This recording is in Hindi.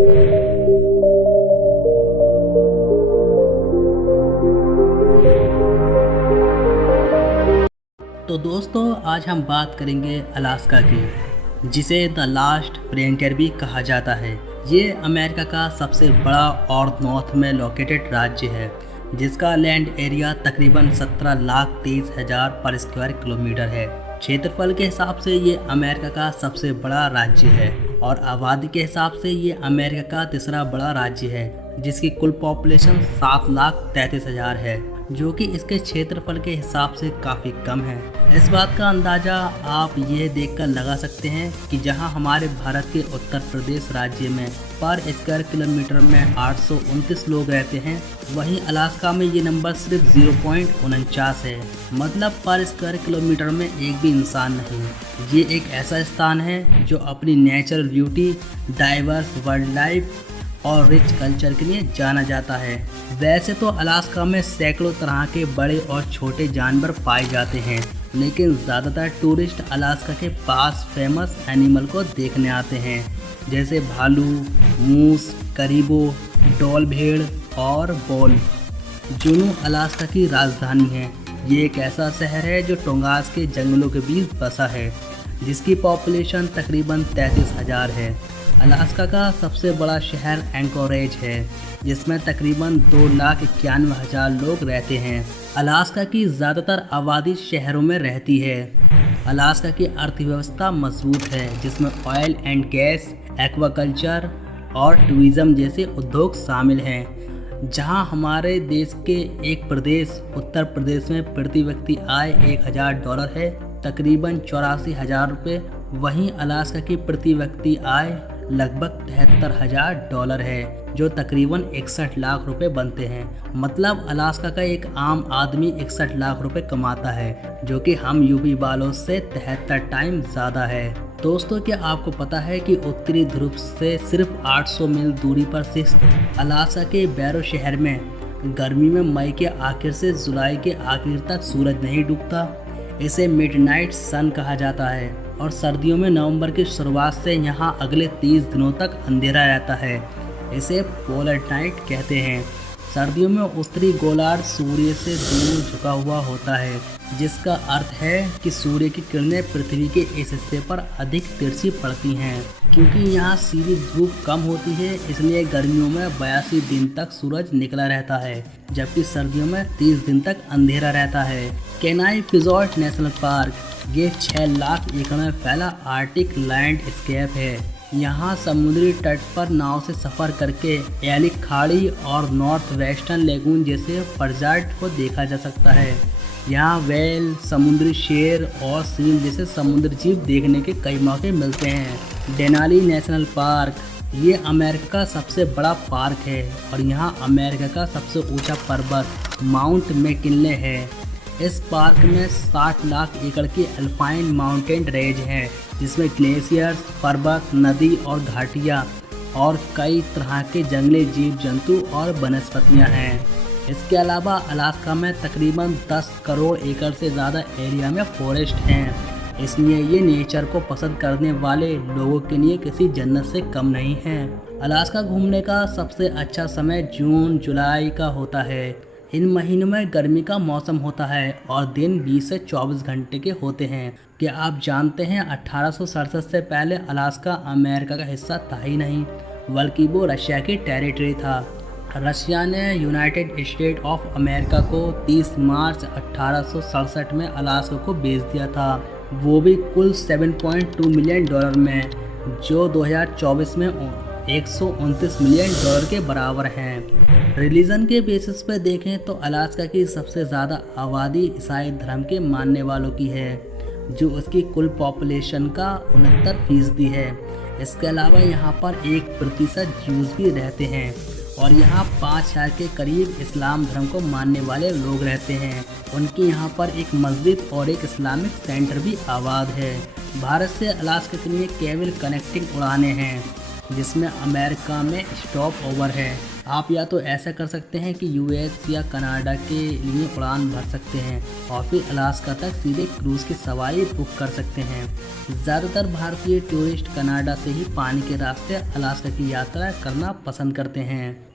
तो दोस्तों आज हम बात करेंगे अलास्का की, जिसे द लास्ट फ्रंटियर भी कहा जाता है। ये अमेरिका का सबसे बड़ा और नॉर्थ में लोकेटेड राज्य है, जिसका लैंड एरिया तकरीबन 17,23,000 पर स्क्वायर किलोमीटर है। क्षेत्रफल के हिसाब से ये अमेरिका का सबसे बड़ा राज्य है और आबादी के हिसाब से ये अमेरिका का तीसरा बड़ा राज्य है, जिसकी कुल पॉपुलेशन 7,33,000 है, जो कि इसके क्षेत्रफल के हिसाब से काफ़ी कम है। इस बात का अंदाज़ा आप ये देखकर लगा सकते हैं कि जहां हमारे भारत के उत्तर प्रदेश राज्य में पर स्क्वायर किलोमीटर में 829 लोग रहते हैं, वहीं अलास्का में ये नंबर सिर्फ 0.49 है। मतलब पर स्क्वायर किलोमीटर में एक भी इंसान नहीं। ये एक ऐसा स्थान है जो अपनी natural beauty, diverse wild life और रिच कल्चर के लिए जाना जाता है। वैसे तो अलास्का में सैकड़ों तरह के बड़े और छोटे जानवर पाए जाते हैं, लेकिन ज़्यादातर टूरिस्ट अलास्का के पास फेमस एनिमल को देखने आते हैं, जैसे भालू, मूस, करीबो, डॉल भेड़ और बोल। जुनू अलास्का की राजधानी है। ये एक ऐसा शहर है जो टोंगास के जंगलों के बीच बसा है, जिसकी पॉपुलेशन तकरीबन 33,000 है। अलास्का का सबसे बड़ा शहर एंकोरेज है, जिसमें तकरीबन 2,91,000 लोग रहते हैं। अलास्का की ज़्यादातर आबादी शहरों में रहती है। अलास्का की अर्थव्यवस्था मजबूत है, जिसमें ऑयल एंड गैस, एक्वाकल्चर और टूरिज़्म जैसे उद्योग शामिल हैं। जहां हमारे देश के एक प्रदेश उत्तर प्रदेश में प्रति व्यक्ति आय $1,000 है, तकरीबन 84,000 रुपये, वहीं अलास्का की प्रति व्यक्ति आय लगभग $73,000 है, जो तकरीबन 61 लाख रुपए बनते हैं। मतलब अलास्का का एक आम आदमी 61 लाख रुपए कमाता है, जो कि हम यूपी वालों से 73 टाइम ज़्यादा है। दोस्तों, क्या आपको पता है कि उत्तरी ध्रुव से सिर्फ 800 मील दूरी पर स्थित अलास्का के बैरो शहर में गर्मी में मई के आखिर से जुलाई के आखिर तक सूरज नहीं डूबता। इसे मिडनाइट सन कहा जाता है और सर्दियों में नवंबर की शुरुआत से यहाँ अगले 30 दिनों तक अंधेरा रहता है। इसे पोलर नाइट कहते हैं। सर्दियों में उत्तरी गोलार्ध सूर्य से दूर झुका हुआ होता है, जिसका अर्थ है कि सूर्य की किरणें पृथ्वी के इस हिस्से पर अधिक तिरछी पड़ती हैं। क्योंकि यहाँ सीधी धूप कम होती है, इसलिए गर्मियों में 82 दिन तक सूरज निकला रहता है, जबकि सर्दियों में 30 दिन तक अंधेरा रहता है। केनाई फिजोर्ट नेशनल पार्क ये 6 लाख एकड़ में फैला आर्टिक लैंडस्केप है। यहाँ समुद्री तट पर नाव से सफ़र करके एलिक खाड़ी और नॉर्थ वेस्टर्न लेगून जैसे प्रोजेक्ट को देखा जा सकता है। यहाँ वेल, समुद्री शेर और सील जैसे समुद्री जीव देखने के कई मौके मिलते हैं। डेनाली नेशनल पार्क ये अमेरिका का सबसे बड़ा पार्क है और यहाँ अमेरिका का सबसे ऊंचा पर्वत माउंट मैकिनले है। इस पार्क में 60 लाख एकड़ की अल्पाइन माउंटेन रेंज है, जिसमें ग्लेशियर्स, पर्वत, नदी और घाटियाँ और कई तरह के जंगली जीव जंतु और वनस्पतियाँ हैं। इसके अलावा अलास्का में तकरीबन 10 करोड़ एकड़ से ज़्यादा एरिया में फॉरेस्ट हैं, इसलिए ये नेचर को पसंद करने वाले लोगों के लिए किसी जन्नत से कम नहीं है। अलास्का घूमने का सबसे अच्छा समय जून जुलाई का होता है। इन महीनों में गर्मी का मौसम होता है और दिन 20 से 24 घंटे के होते हैं। क्या आप जानते हैं 1867 से पहले अलास्का अमेरिका का हिस्सा था ही नहीं, बल्कि वो रशिया की टेरिटरी था। रशिया ने यूनाइटेड स्टेट ऑफ अमेरिका को 30 मार्च 1867 में अलास्का को बेच दिया था, वो भी कुल $7.2 मिलियन में, जो 2024 में $129 मिलियन के बराबर हैं। रिलीजन के बेसिस पर देखें तो अलास्का की सबसे ज़्यादा आबादी ईसाई धर्म के मानने वालों की है, जो उसकी कुल पॉपुलेशन का 69% है। इसके अलावा यहाँ पर 1% ज्यूज भी रहते हैं और यहाँ 5,000 के करीब इस्लाम धर्म को मानने वाले लोग रहते हैं। उनकी यहाँ पर एक मस्जिद और एक इस्लामिक सेंटर भी आबाद है। भारत से अलास्का के लिए केवल कनेक्टिंग उड़ानें हैं, जिसमें अमेरिका में स्टॉप ओवर है। आप या तो ऐसा कर सकते हैं कि यूएस या कनाडा के लिए उड़ान भर सकते हैं और फिर अलास्का तक सीधे क्रूज़ की सवारी बुक कर सकते हैं। ज़्यादातर भारतीय टूरिस्ट कनाडा से ही पानी के रास्ते अलास्का की यात्रा करना पसंद करते हैं।